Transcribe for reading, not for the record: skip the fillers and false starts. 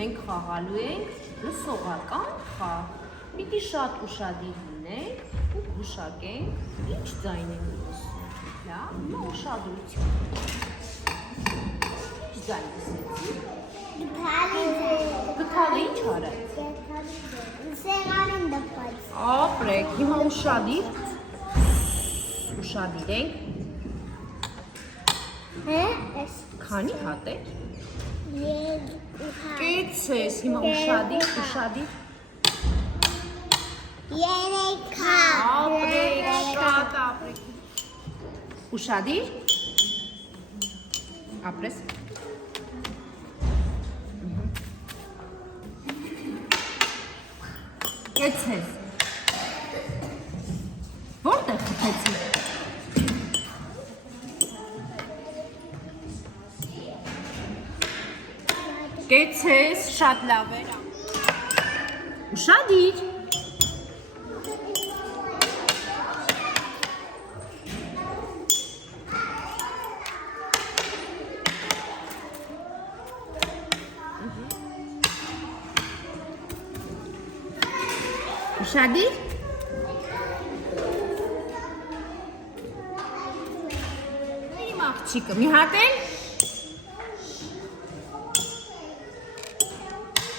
մենք խաղալու ենք լսողական խաղ։ Պիտի շատ ուշադիր լինենք ու գուշակենք ինչ ձայն ենք լսում։ Լավ, հիմա ուշադրություն։ Ինչ ձայն լսեցի։ Գթալը ինչ արեց։ Սեղանին դպած։ Ապրեք, հիմա ուշադիր ենք։ Քանի հատ եք։ Կեցես, հիմա ուշադիր։ 3 հատ։ Ապրեք, շատ ապրեք։ Ուշադիր։ Ապրես։ Կեցես։ Որտեղ խփեցի։ Կեցես, շատ լավ էր։ Ուշադիր։ Ուշադիր։ Իմ աղջիկը, մի հատ էլ։